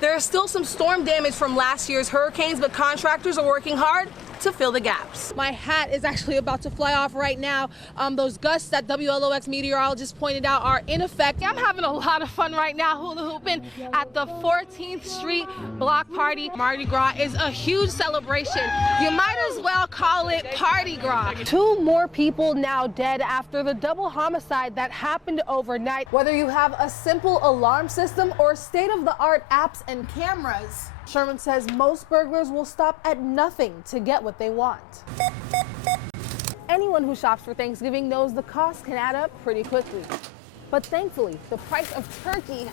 There is still some storm damage from last year's hurricanes, but contractors are working hard to fill the gaps. My hat is actually about to fly off right now. Those gusts that WLOX meteorologist pointed out are in effect. I'm having a lot of fun right now hula hooping at the 14th Street Block Party. Mardi Gras is a huge celebration. You might as well call it Party Gras. 2 more people now dead after the double homicide that happened overnight. Whether you have a simple alarm system or state-of-the-art apps and cameras, Sherman says most burglars will stop at nothing to get what they want. Anyone who shops for Thanksgiving knows the cost can add up pretty quickly. But thankfully, the price of turkey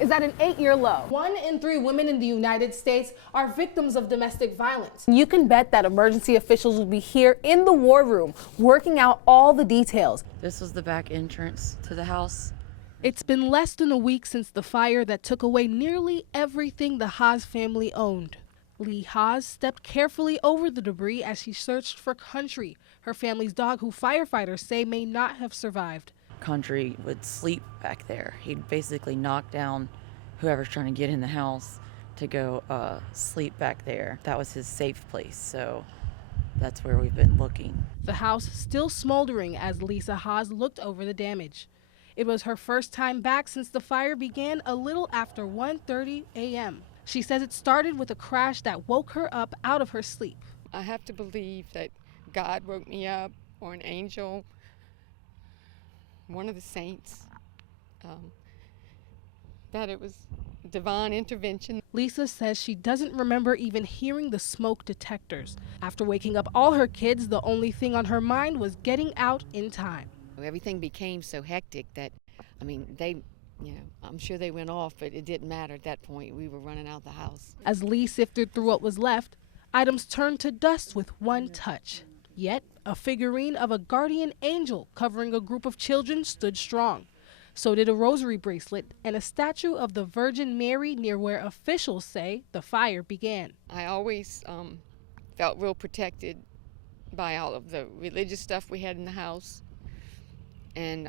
is at an 8-year low. 1 in 3 women in the United States are victims of domestic violence. You can bet that emergency officials will be here in the war room, working out all the details. This was the back entrance to the house. It's been less than a week since the fire that took away nearly everything the Haas family owned. Lee Haas stepped carefully over the debris as she searched for Country, her family's dog who firefighters say may not have survived. Country would sleep back there. He'd basically knock down whoever's trying to get in the house to go sleep back there. That was his safe place, so that's where we've been looking. The house still smoldering as Lisa Haas looked over the damage. It was her first time back since the fire began a little after 1:30 a.m. She says it started with a crash that woke her up out of her sleep. I have to believe that God woke me up, or an angel, one of the saints, that it was divine intervention. Lisa says she doesn't remember even hearing the smoke detectors. After waking up all her kids, the only thing on her mind was getting out in time. Everything became so hectic that, I mean, I'm sure they went off, but it didn't matter at that point. We were running out the house. As Lee sifted through what was left, items turned to dust with one touch. Yet, a figurine of a guardian angel covering a group of children stood strong. So did a rosary bracelet and a statue of the Virgin Mary near where officials say the fire began. I always felt real protected by all of the religious stuff we had in the house. And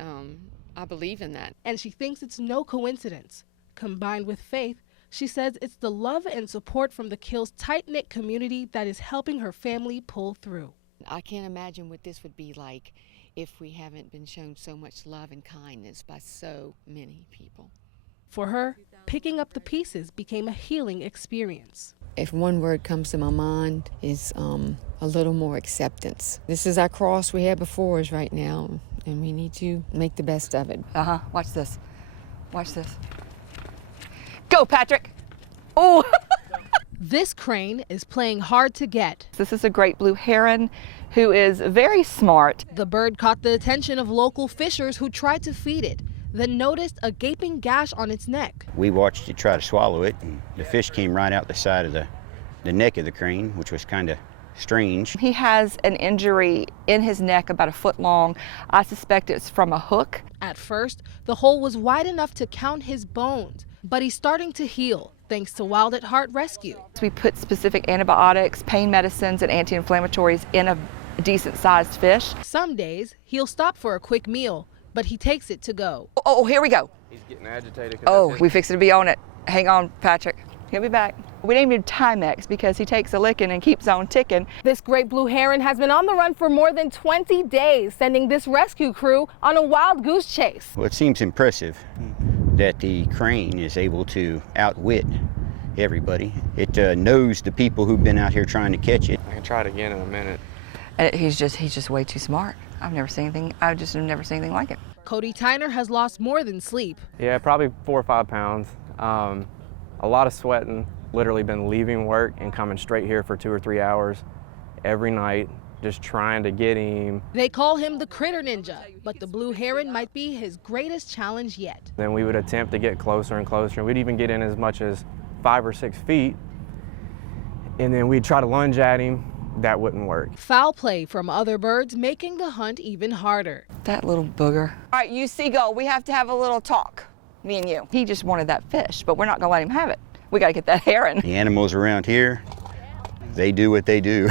I believe in that. And she thinks it's no coincidence. Combined with faith, she says it's the love and support from the Kills tight-knit community that is helping her family pull through. I can't imagine what this would be like if we haven't been shown so much love and kindness by so many people. For her, picking up the pieces became a healing experience. If one word comes to my mind is a little more acceptance. This is our cross we have before us right now, and we need to make the best of it. Watch this. Watch this. Go, Patrick! Oh! This crane is playing hard to get. This is a great blue heron who is very smart. The bird caught the attention of local fishers who tried to feed it, then noticed a gaping gash on its neck. We watched it try to swallow it, and the fish came right out the side of the neck of the crane, which was kind of strange. He has an injury in his neck about 1 foot long. I suspect it's from a hook. At first, the hole was wide enough to count his bones, but he's starting to heal thanks to Wild at Heart Rescue. We put specific antibiotics, pain medicines, and anti-inflammatories in a decent-sized fish. Some days, he'll stop for a quick meal, but he takes it to go. Oh, here we go. He's getting agitated. Oh, we fixed to be on it. Hang on, Patrick. He'll be back. We named him Timex because he takes a licking and keeps on ticking. This great blue heron has been on the run for more than 20 days, sending this rescue crew on a wild goose chase. Well, it seems impressive that the crane is able to outwit everybody. It knows the people who've been out here trying to catch it. I can try it again in a minute. And he's just way too smart. I've never seen anything like it. Cody Tyner has lost more than sleep. Yeah, probably 4 or 5 pounds. A lot of sweating. Literally been leaving work and coming straight here for 2 or 3 hours every night, just trying to get him. They call him the Critter Ninja, but the blue heron might be his greatest challenge yet. Then we would attempt to get closer and closer. We'd even get in as much as 5 or 6 feet, and then we'd try to lunge at him. That wouldn't work. Foul play from other birds making the hunt even harder. That little booger. All right, you seagull, we have to have a little talk, me and you. He just wanted that fish, but we're not gonna let him have it. We gotta get that heron. The animals around here, they do what they do.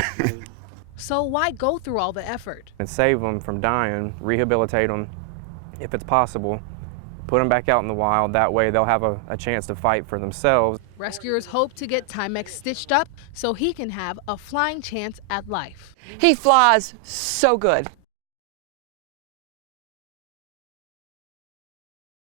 So why go through all the effort? And save them from dying, rehabilitate them if it's possible, put them back out in the wild. That way they'll have a chance to fight for themselves. Rescuers hope to get Timex stitched up so he can have a flying chance at life. He flies so good.